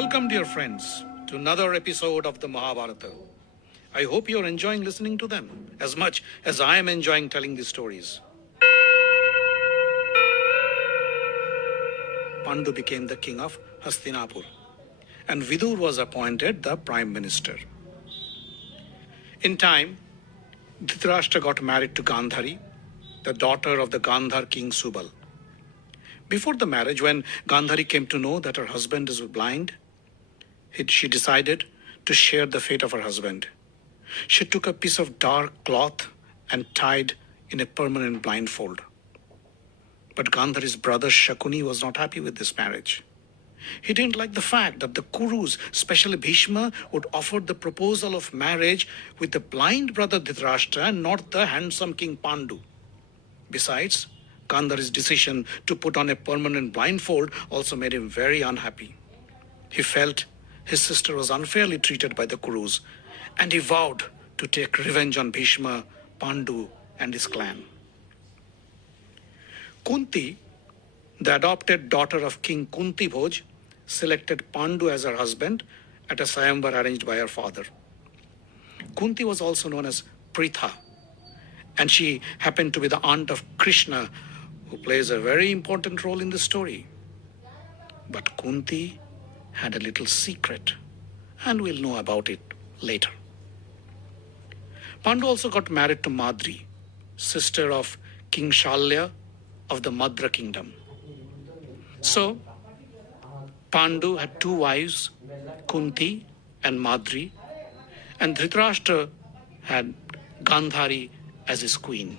Welcome, dear friends, to another episode of the Mahabharata. I hope you're enjoying listening to them as much as I am enjoying telling these stories. Pandu became the king of Hastinapur, and Vidur was appointed the prime minister. In time, Dhritarashtra got married to Gandhari, the daughter of the Gandhar king Subal. Before the marriage, when Gandhari came to know that her husband is blind, she decided to share the fate of her husband. She took a piece of dark cloth and tied in a permanent blindfold. But Gandhari's brother Shakuni was not happy with this marriage. He didn't like the fact that the Kurus, especially Bhishma, would offer the proposal of marriage with the blind brother Dhritarashtra and not the handsome King Pandu. Besides, Gandhari's decision to put on a permanent blindfold also made him very unhappy. He felt his sister was unfairly treated by the Kurus, and he vowed to take revenge on Bhishma, Pandu, and his clan. Kunti, the adopted daughter of King Kunti Bhoj, selected Pandu as her husband at a Sayamvar arranged by her father. Kunti was also known as Pritha, and she happened to be the aunt of Krishna, who plays a very important role in the story. But Kunti had a little secret, and we'll know about it later. Pandu also got married to Madri, sister of King Shalya of the Madra kingdom. So, Pandu had two wives, Kunti and Madri, and Dhritarashtra had Gandhari as his queen.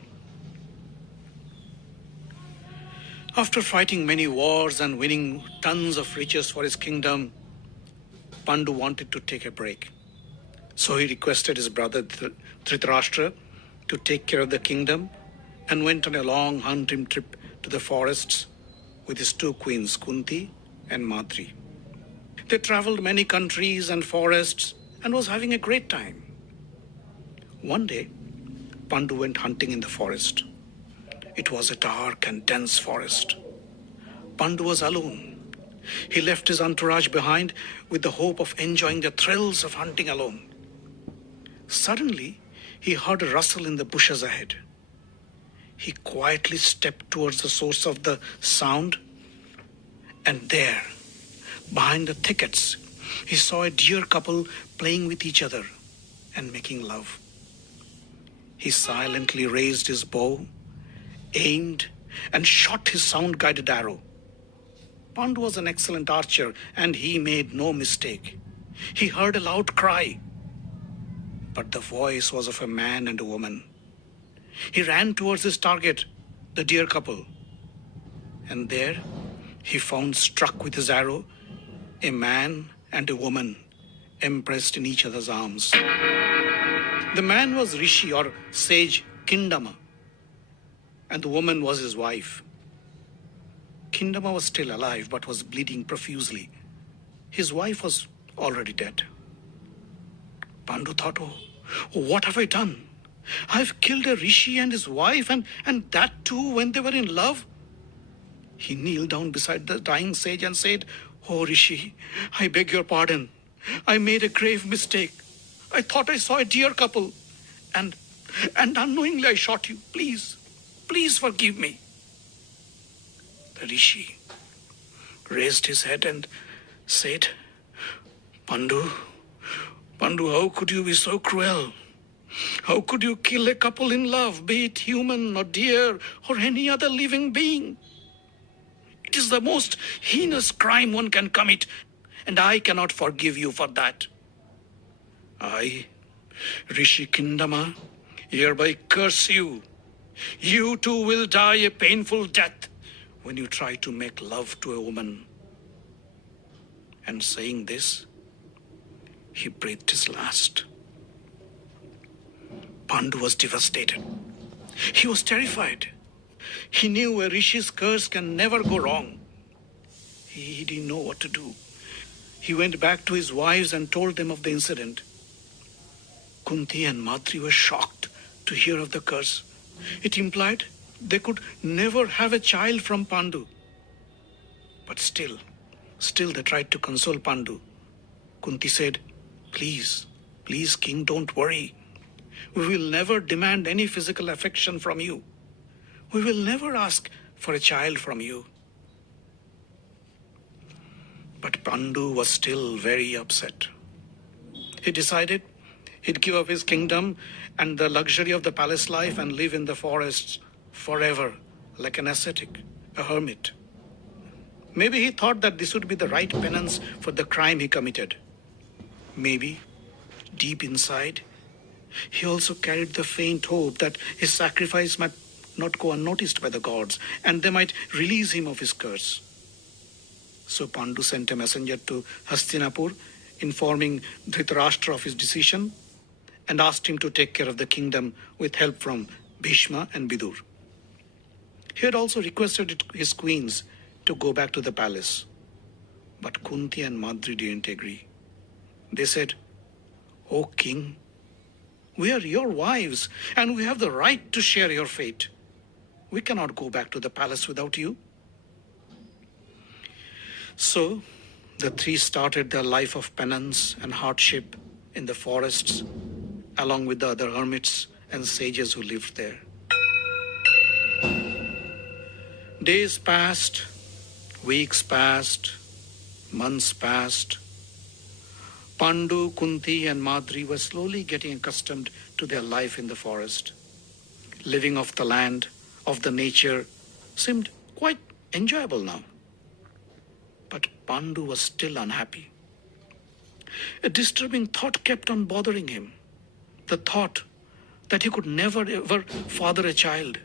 After fighting many wars and winning tons of riches for his kingdom, Pandu wanted to take a break. So he requested his brother Dhritarashtra to take care of the kingdom and went on a long hunting trip to the forests with his two queens, Kunti and Madri. They traveled many countries and forests and was having a great time. One day, Pandu went hunting in the forest. It was a dark and dense forest. Pandu was alone. He left his entourage behind with the hope of enjoying the thrills of hunting alone. Suddenly, he heard a rustle in the bushes ahead. He quietly stepped towards the source of the sound, and there, behind the thickets, he saw a deer couple playing with each other and making love. He silently raised his bow, aimed, and shot his sound-guided arrow. Pandu was an excellent archer, and he made no mistake. He heard a loud cry, but the voice was of a man and a woman. He ran towards his target, the deer couple, and there he found, struck with his arrow, a man and a woman embraced in each other's arms. The man was Rishi or sage Kindama, and the woman was his wife. Kindama was still alive but was bleeding profusely. His wife was already dead. Pandu thought, oh, what have I done? I've killed a rishi and his wife, and that too when they were in love. He kneeled down beside the dying sage and said, "Oh Rishi, I beg your pardon. I made a grave mistake. I thought I saw a deer couple, and unknowingly I shot you. Please forgive me." The Rishi raised his head and said, Pandu, how could you be so cruel? How could you kill a couple in love, be it human or deer or any other living being? It is the most heinous crime one can commit, and I cannot forgive you for that. I, Rishi Kindama, hereby curse you. You too will die a painful death when you try to make love to a woman. And saying this, he breathed his last. Pandu was devastated. He was terrified. He knew a rishi's curse can never go wrong. He didn't know what to do. He went back to his wives and told them of the incident. Kunti and Madri were shocked to hear of the curse. It implied they could never have a child from Pandu. But still they tried to console Pandu Kunti said, please, please, king, don't worry. We will never demand any physical affection from you. We will never ask for a child from you. But Pandu was still very upset. He decided he'd give up his kingdom and the luxury of the palace life and live in the forests forever, like an ascetic, a hermit. Maybe he thought that this would be the right penance for the crime he committed. Maybe, deep inside, he also carried the faint hope that his sacrifice might not go unnoticed by the gods and they might release him of his curse. So Pandu sent a messenger to Hastinapur, informing Dhritarashtra of his decision and asked him to take care of the kingdom with help from Bhishma and Vidur. He had also requested his queens to go back to the palace. But Kunti and Madri didn't agree. They said, "O king, we are your wives and we have the right to share your fate. We cannot go back to the palace without you." So the three started their life of penance and hardship in the forests, along with the other hermits and sages who lived there. Days passed, weeks passed, months passed. Pandu, Kunti and Madri were slowly getting accustomed to their life in the forest. Living off the land, of the nature, seemed quite enjoyable now. But Pandu was still unhappy. A disturbing thought kept on bothering him. The thought that he could never ever father a child.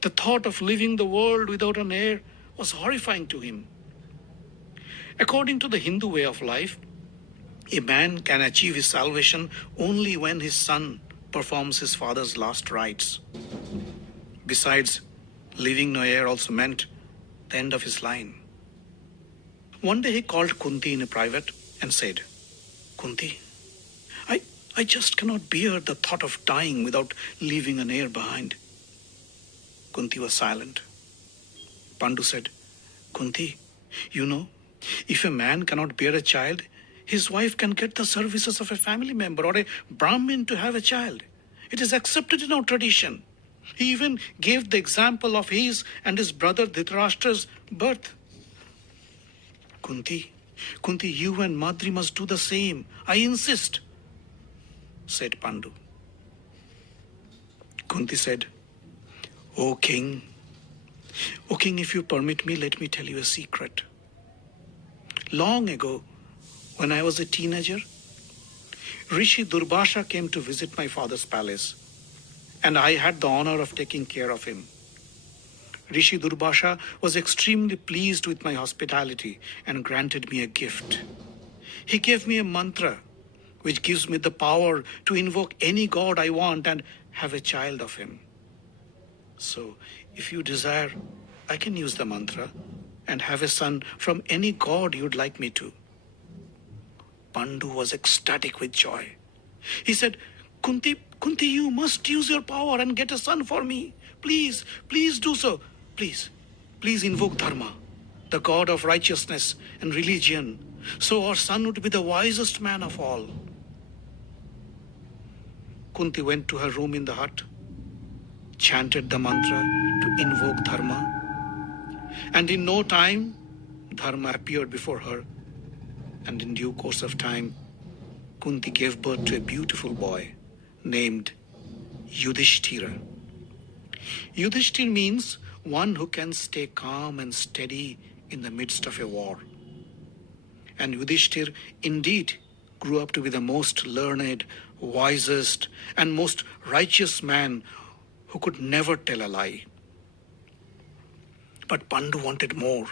The thought of leaving the world without an heir was horrifying to him. According to the Hindu way of life, a man can achieve his salvation only when his son performs his father's last rites. Besides, leaving no heir also meant the end of his line. One day he called Kunti in a private and said, "Kunti, I just cannot bear the thought of dying without leaving an heir behind." Kunti was silent. Pandu said, "Kunti, you know, if a man cannot bear a child, his wife can get the services of a family member or a Brahmin to have a child. It is accepted in our tradition. He even gave the example of his and his brother Dhritarashtra's birth." Kunti, you and Madri must do the same. I insist," said Pandu. Kunti said, O king, if you permit me, let me tell you a secret. Long ago, when I was a teenager, Rishi Durbhasha came to visit my father's palace, and I had the honor of taking care of him. Rishi Durbhasha was extremely pleased with my hospitality and granted me a gift. He gave me a mantra which gives me the power to invoke any god I want and have a child of him. So, if you desire, I can use the mantra and have a son from any god you'd like me to. Pandu was ecstatic with joy. He said, Kunti, you must use your power and get a son for me. Please do so. Please invoke Dharma, the god of righteousness and religion, so our son would be the wisest man of all. Kunti went to her room in the hut, chanted the mantra to invoke Dharma, and in no time, Dharma appeared before her, and in due course of time, Kunti gave birth to a beautiful boy named Yudhishthira. Yudhishthir means one who can stay calm and steady in the midst of a war. And Yudhishthir indeed grew up to be the most learned, wisest, and most righteous man who could never tell a lie. But Pandu wanted more.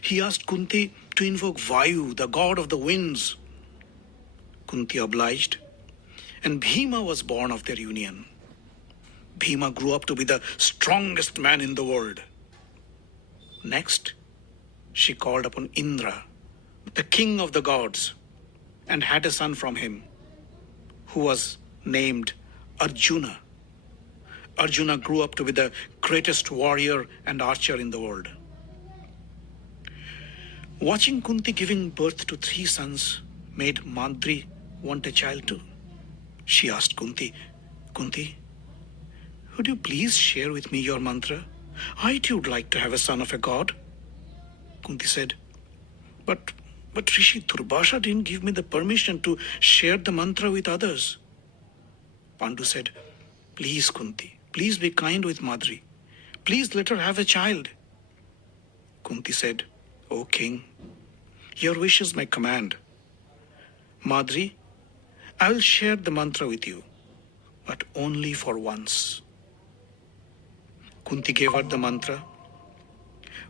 He asked Kunti to invoke Vayu, the god of the winds. Kunti obliged, and Bhima was born of their union. Bhima grew up to be the strongest man in the world. Next, she called upon Indra, the king of the gods, and had a son from him, who was named Arjuna. Arjuna grew up to be the greatest warrior and archer in the world. Watching Kunti giving birth to 3 sons made Madri want a child too. She asked Kunti, Kunti, would you please share with me your mantra? I too would like to have a son of a god. Kunti said, But Rishi Durbhasha didn't give me the permission to share the mantra with others. Pandu said, Please, Kunti, please be kind with Madri. Please let her have a child. Kunti said, O king, your wish is my command. Madri, I will share the mantra with you, but only for once. Kunti gave her the mantra.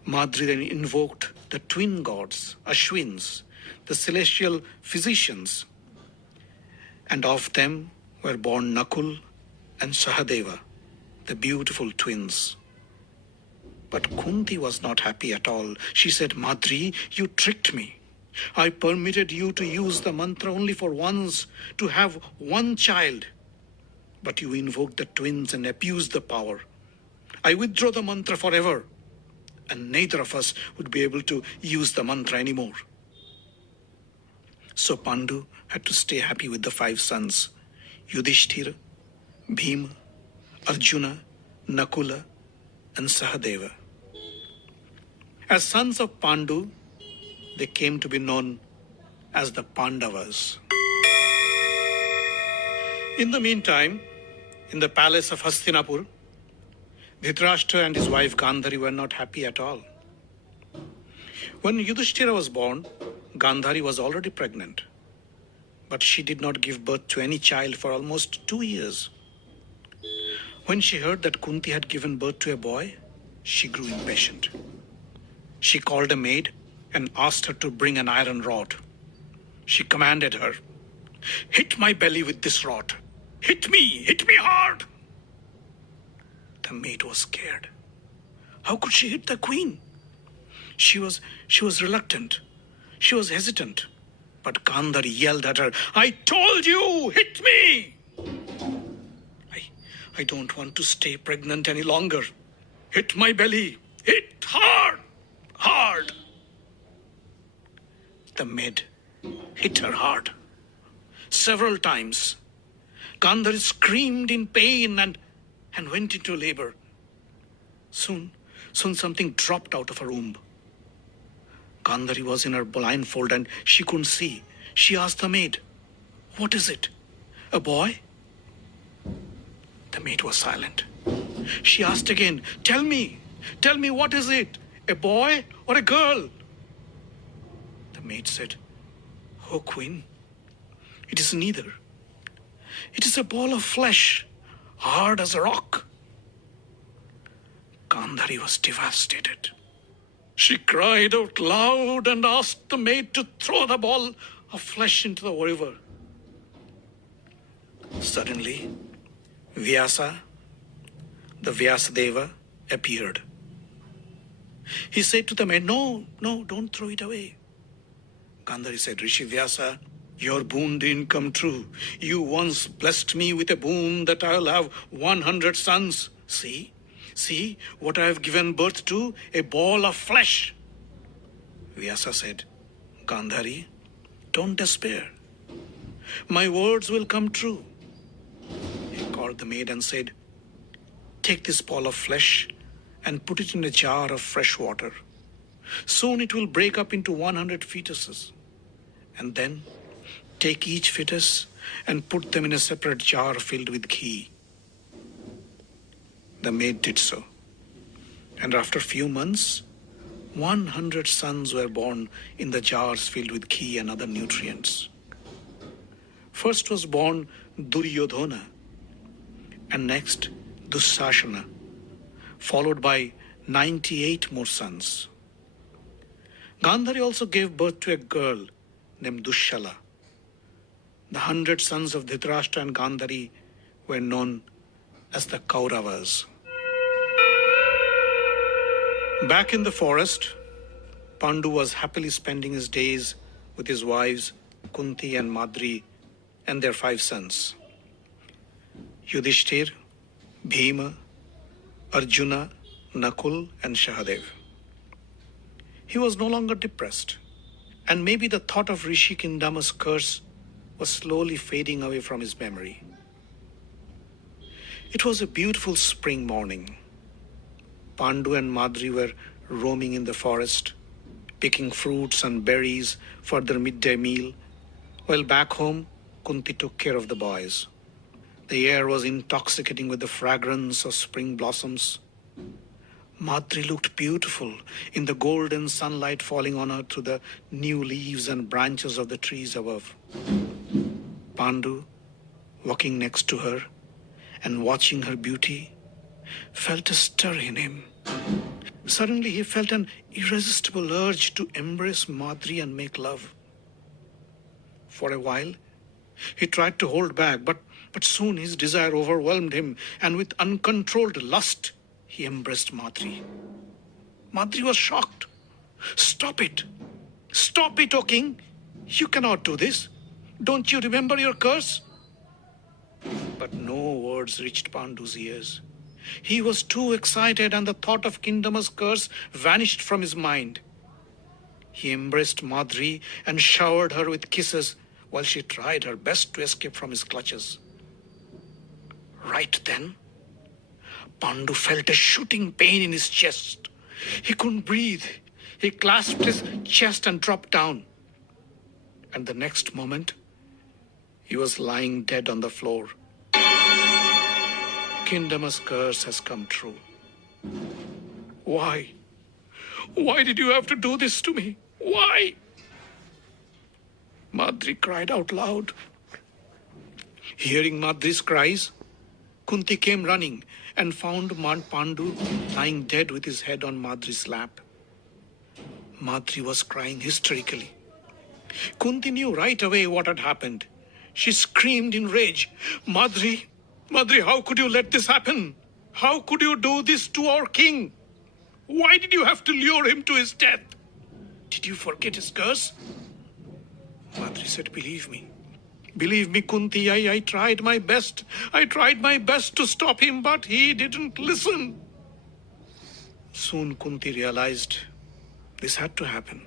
Madri then invoked the twin gods, Ashwins, the celestial physicians, and of them were born Nakul and Sahadeva, the beautiful twins. But Kunti was not happy at all. She said, Madri, you tricked me. I permitted you to use the mantra only for once, to have one child. But you invoked the twins and abused the power. I withdraw the mantra forever, and neither of us would be able to use the mantra anymore. So Pandu had to stay happy with the 5 sons, Yudhishthira, Bhima, Arjuna, Nakula, and Sahadeva. As sons of Pandu, they came to be known as the Pandavas. In the meantime, in the palace of Hastinapur, Dhritarashtra and his wife Gandhari were not happy at all. When Yudhishthira was born, Gandhari was already pregnant, but she did not give birth to any child for almost 2 years. When she heard that Kunti had given birth to a boy, she grew impatient. She called a maid and asked her to bring an iron rod. She commanded her, Hit my belly with this rod. Hit me hard. The maid was scared. How could she hit the queen? She was reluctant. She was hesitant. But Gandhari yelled at her, I told you, hit me! I don't want to stay pregnant any longer. Hit my belly. Hit hard. The maid hit her hard. Several times. Gandhari screamed in pain and went into labor. Soon something dropped out of her womb. Gandhari was in her blindfold and she couldn't see. She asked the maid, What is it? A boy? The maid was silent. She asked again, Tell me, what is it? A boy or a girl? The maid said, Oh, queen, it is neither. It is a ball of flesh, hard as a rock. Gandhari was devastated. She cried out loud and asked the maid to throw the ball of flesh into the river. Suddenly, Vyasa, the Vyasadeva, appeared. He said to the maid, No, don't throw it away. Gandhari said, Rishi Vyasa, your boon didn't come true. You once blessed me with a boon that I'll have 100 sons. See what I have given birth to, a ball of flesh. Vyasa said, Gandhari, don't despair. My words will come true. He called the maid and said, Take this ball of flesh and put it in a jar of fresh water. Soon it will break up into 100 fetuses. And then take each fetus and put them in a separate jar filled with ghee. The maid did so. And after a few months, 100 sons were born in the jars filled with ghee and other nutrients. First was born Duryodhana, and next Dussasana, followed by 98 more sons. Gandhari also gave birth to a girl named Dushala. The 100 sons of Dhritarashtra and Gandhari were known as the Kauravas. Back in the forest, Pandu was happily spending his days with his wives Kunti and Madri and their 5 sons, Yudhishthir, Bhima, Arjuna, Nakul and Sahadev. He was no longer depressed and maybe the thought of Rishi Kindama's curse was slowly fading away from his memory. It was a beautiful spring morning. Pandu and Madri were roaming in the forest, picking fruits and berries for their midday meal, while back home, Kunti took care of the boys. The air was intoxicating with the fragrance of spring blossoms. Madri looked beautiful in the golden sunlight falling on her through the new leaves and branches of the trees above. Pandu, walking next to her and watching her beauty, felt a stir in him. Suddenly he felt an irresistible urge to embrace Madri and make love. For a while, he tried to hold back, but soon his desire overwhelmed him, and with uncontrolled lust, he embraced Madri. Madri was shocked. Stop it! Stop it, O king! You cannot do this. Don't you remember your curse? But no words reached Pandu's ears. He was too excited, and the thought of Kindama's curse vanished from his mind. He embraced Madri and showered her with kisses while she tried her best to escape from his clutches. Right then, Pandu felt a shooting pain in his chest. He couldn't breathe. He clasped his chest and dropped down. And the next moment, he was lying dead on the floor. Kindama's curse has come true. Why? Why did you have to do this to me? Why? Madri cried out loud. Hearing Madri's cries, Kunti came running and found Pandu lying dead with his head on Madri's lap. Madri was crying hysterically. Kunti knew right away what had happened. She screamed in rage, Madri, Madri, how could you let this happen? How could you do this to our king? Why did you have to lure him to his death? Did you forget his curse? Madri said, believe me, Kunti, I tried my best. I tried my best to stop him, but he didn't listen. Soon Kunti realized this had to happen.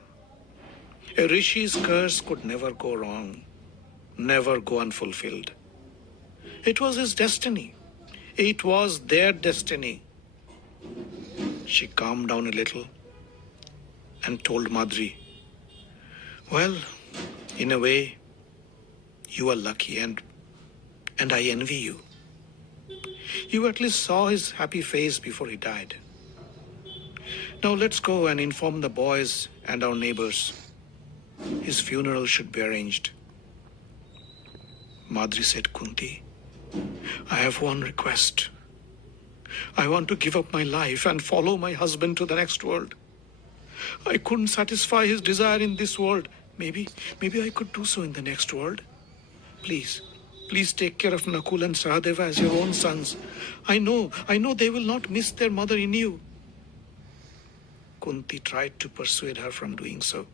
A rishi's curse could never go wrong, never go unfulfilled. It was his destiny. It was their destiny. She calmed down a little and told Madri, well, in a way, you are lucky and I envy you. You at least saw his happy face before he died. Now let's go and inform the boys and our neighbors. His funeral should be arranged. Madri said, Kunti, I have one request. I want to give up my life and follow my husband to the next world. I couldn't satisfy his desire in this world. Maybe I could do so in the next world. Please take care of Nakul and Sahadeva as your own sons. I know they will not miss their mother in you. Kunti tried to persuade her from doing so.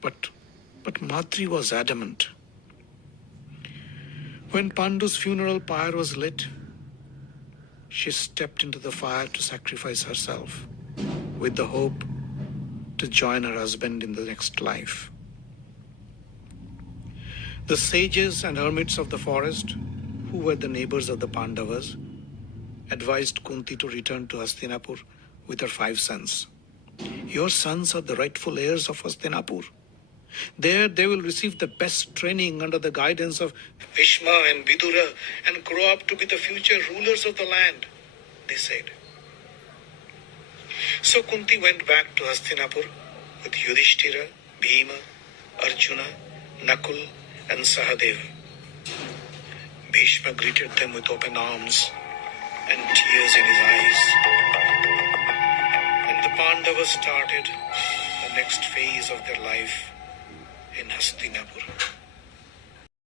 But Madri was adamant. When Pandu's funeral pyre was lit, she stepped into the fire to sacrifice herself with the hope to join her husband in the next life. The sages and hermits of the forest, who were the neighbors of the Pandavas, advised Kunti to return to Hastinapur with her 5 sons. Your sons are the rightful heirs of Hastinapur. There they will receive the best training under the guidance of Bhishma and Vidura and grow up to be the future rulers of the land, they said. So Kunti went back to Hastinapur with Yudhishthira, Bhima, Arjuna, Nakul and Sahadeva. Bhishma greeted them with open arms and tears in his eyes. And the Pandavas started the next phase of their life in Hastinapur.